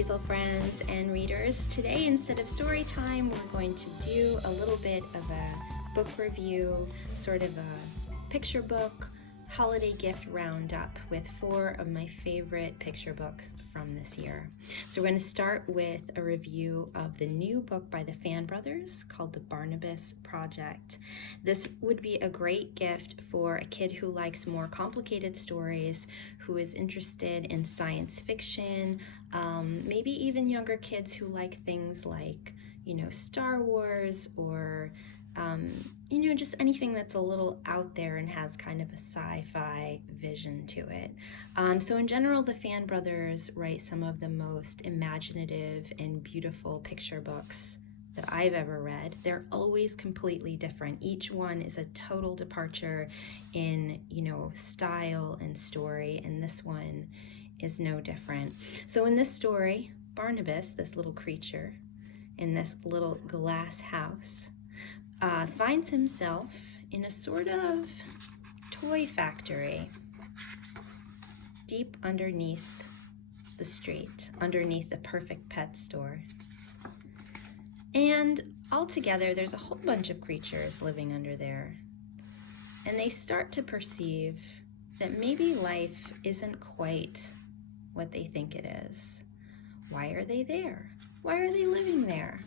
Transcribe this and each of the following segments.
Weasel friends and readers. Today, instead of story time, we're going to do a little bit of a book review, sort of a picture book holiday gift roundup with 4 of my favorite picture books from this year. So we're going to start with a review of the new book by the Fan brothers called The Barnabas Project. This would be a great gift for a kid who likes more complicated stories, who is interested in science fiction, maybe even younger kids who like things like, Star Wars or just anything that's a little out there and has kind of a sci-fi vision to it. So in general, the Fan brothers write some of the most imaginative and beautiful picture books that I've ever read. They're always completely different. Each one is a total departure in, style and story, and this one is no different. So in this story, Barnabas, this little creature in this little glass house, finds himself in a sort of toy factory deep underneath the street, underneath the perfect pet store. And altogether, there's a whole bunch of creatures living under there. And they start to perceive that maybe life isn't quite what they think it is. Why are they there? Why are they living there?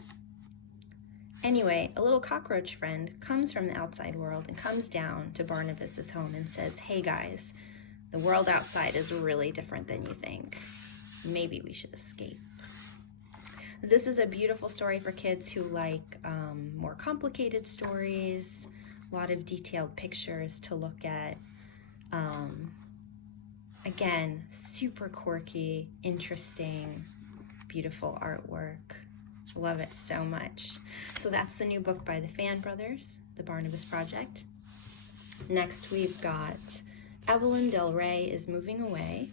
Anyway, a little cockroach friend comes from the outside world and comes down to Barnabas's home and says, "Hey guys, the world outside is really different than you think. Maybe we should escape." This is a beautiful story for kids who like more complicated stories, a lot of detailed pictures to look at. Again, super quirky, interesting, beautiful artwork. Love it so much. So that's the new book by the Fan brothers, The Barnabas Project. Next we've got Evelyn Del Rey is Moving Away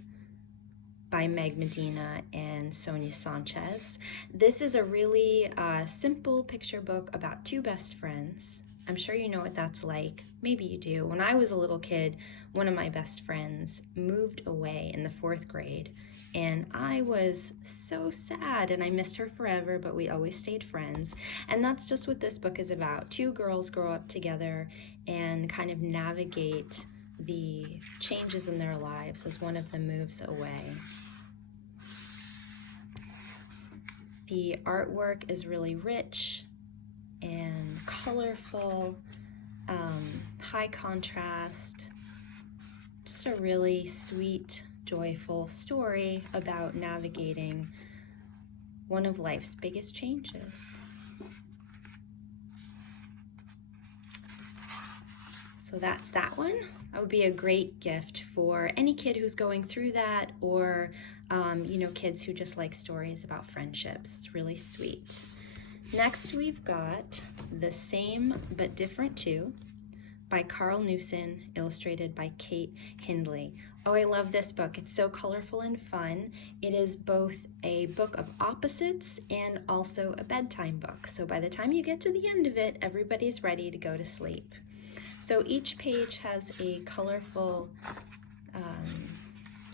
by Medina and Sonia Sanchez. This is a really simple picture book about 2 best friends. I'm sure you know what that's like. Maybe you do. When I was a little kid, one of my best friends moved away in the 4th grade, and I was so sad, and I missed her forever, but we always stayed friends. And that's just what this book is about. 2 girls grow up together and kind of navigate the changes in their lives as one of them moves away. The artwork is really rich and colorful, high contrast, just a really sweet, joyful story about navigating one of life's biggest changes. So that's that one. That would be a great gift for any kid who's going through that, or kids who just like stories about friendships. It's really sweet. Next we've got The Same But Different Too by Karl Newson, illustrated by Hindley. Oh, I love this book. It's so colorful and fun. It is both a book of opposites and also a bedtime book. So by the time you get to the end of it, everybody's ready to go to sleep. So each page has a colorful,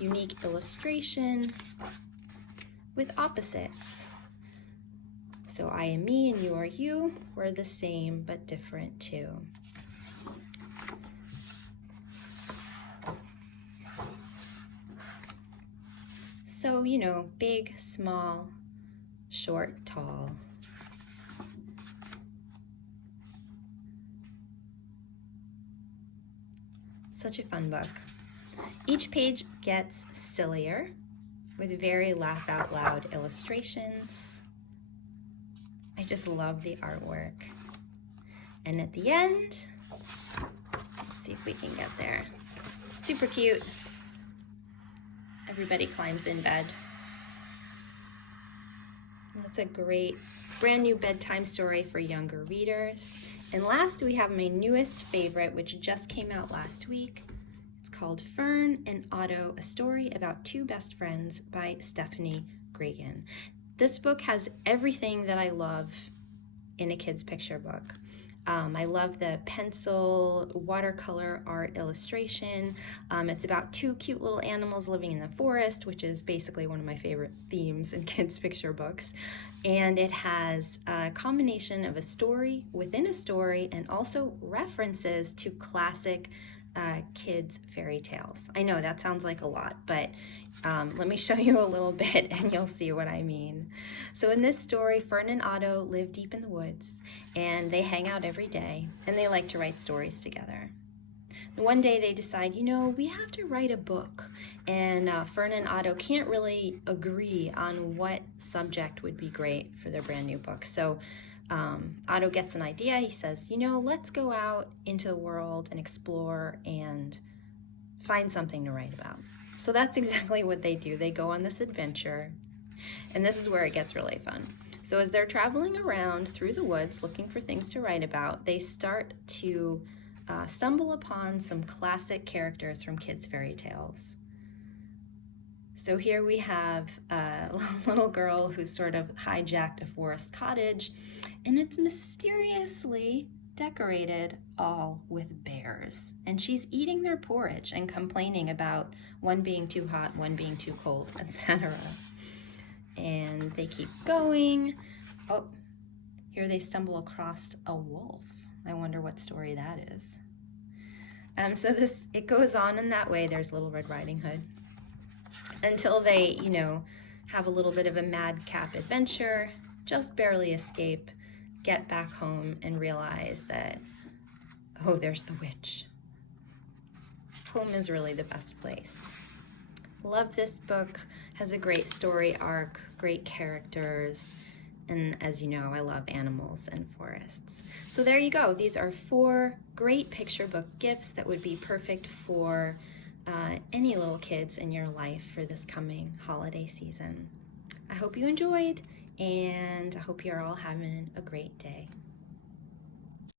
unique illustration with opposites. So I am me and you are you. We're the same but different too. So, big, small, short, tall. Such a fun book. Each page gets sillier with very laugh out loud illustrations. I just love the artwork. And at the end, let's see if we can get there. Super cute. Everybody climbs in bed. That's a great brand new bedtime story for younger readers. And last we have my newest favorite, which just came out last week. It's called Fern and Otto, a story about 2 best friends by Stephanie Graegin. This book has everything that I love in a kid's picture book. I love the pencil watercolor art illustration. It's about two cute little animals living in the forest, which is basically one of my favorite themes in kids' picture books. And it has a combination of a story within a story and also references to classic kids' fairy tales. I know that sounds like a lot, but let me show you a little bit and you'll see what I mean. So in this story, Fern and Otto live deep in the woods and they hang out every day and they like to write stories together. One day they decide, we have to write a book, and Fern and Otto can't really agree on what subject would be great for their brand new book. So Otto gets an idea. He says, let's go out into the world and explore and find something to write about. So that's exactly what they do. They go on this adventure, and this is where it gets really fun. So as they're traveling around through the woods looking for things to write about, they start to stumble upon some classic characters from kids' fairy tales. So here we have a little girl who's sort of hijacked a forest cottage, and it's mysteriously decorated all with bears. And she's eating their porridge and complaining about one being too hot, one being too cold, etc. And they keep going. Oh, here they stumble across a wolf. I wonder what story that is. So it goes on in that way. There's Little Red Riding Hood. Until they, have a little bit of a madcap adventure, just barely escape, get back home and realize that, oh, there's the witch. Home is really the best place. Love this book. Has a great story arc, great characters. And as you know, I love animals and forests. So there you go. These are 4 great picture book gifts that would be perfect for any little kids in your life for this coming holiday season. I hope you enjoyed, and I hope you're all having a great day.